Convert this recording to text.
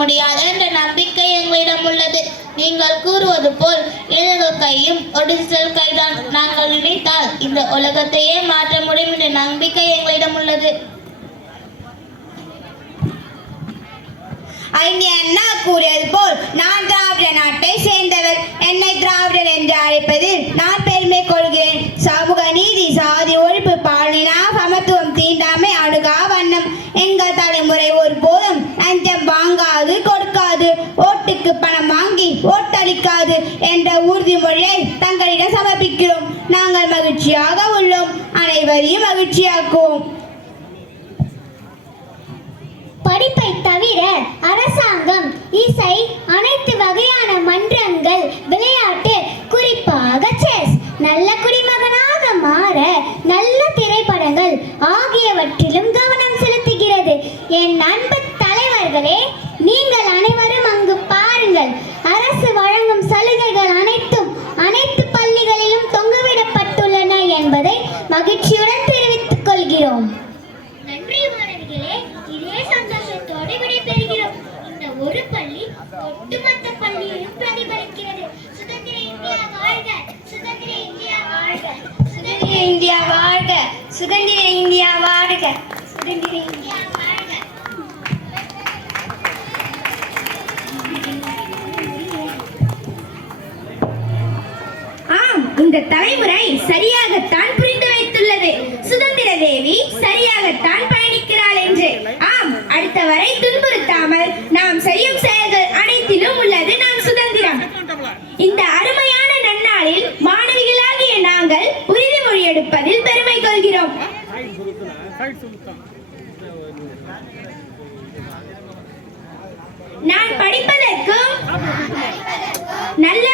முடியாது என்ற நம்பிக்கை எங்களிடம் உள்ளது. நீங்கள் கூறுவது போல் இடது கையும் ஒடிசல் கைதான். நாங்கள் நினைத்தால் இந்த உலகத்தையே மாற்ற முடியும் என்ற நம்பிக்கை எங்களிடம் உள்ளது. அண்ணா கூறியது போல் நான் திராவிட நாட்டை சேர்ந்தவர். என்னை திராவிடர் என்று அழைப்பதில் நான் பெருமை கொள்கிறேன். சமூக நீதி, சாதி ஒழிப்பு, பாலின சமத்துவம், தீண்டாமை அணுகா வண்ணம். எங்கள் தலைமுறை ஒருபோதும் லஞ்சம் வாங்காது, கொடுக்காது, ஓட்டுக்கு பணம் வாங்கி ஓட்டளிக்காது என்ற உறுதிமொழியை தங்களிடம் சமர்ப்பிக்கிறோம். நாங்கள் மகிழ்ச்சியாக உள்ளோம். அனைவரையும் மகிழ்ச்சியாக்குவோம். படிப்பை தவிர அரசாங்கம், இசை, அனைத்து வகையான மன்றங்கள், விளையாட்டு, குறிப்பாக செஸ், நல்ல குடிமகனாக மாற நல்ல திரைப்படங்கள் ஆகியவற்றிலும் கவனம் செலுத்துகிறது. என் அன்பு தலைவர்களே, நீங்கள் அனைவரும் அங்கு பாருங்கள். அரசு வழங்கும் சலுகைகள் அனைத்தும் அனைத்து பள்ளிகளிலும் தொங்கவிடப்பட்டுள்ளன என்பதை மகிழ்ச்சியுடன் தெரிவித்துக் கொள்கிறோம். நன்றி மாணவிகளே. இதே சந்தோஷத்தோடு விடைபெறுகிறோம். இந்த ஒரு பள்ளி ஒட்டுமொத்த பள்ளியையும் பிரதிபலிக்கிறது. சுதந்திர இந்தியா வாழ்க! சுதந்திர இந்தியா வாழ்க! சுதந்திர இந்தியா வாழ்க! சுதந்திர இந்தியா வாழ்க! சுதந்திர இந்தியா வாழ்க! ஆம், இந்த தலைமுறை சரியாகத்தான் புரிந்து வைத்துள்ளது. சுதந்திர தேவி சரியாகத்தான் பயணிக்கிறாள் என்று. ஆம், அடுத்த வரை துன்புறுத்தாமல் நாம் செய்யும் செயல்கள் அனைத்திலும் உள்ளது நம் சுதந்திரம். இந்த அருமையான நன்னாளில் மாணவிகளாகிய நாங்கள் உறுதிமொழி எடுப்பதில் பெருமை கொள்கிறோம். நான் படிப்பதற்கும் நல்ல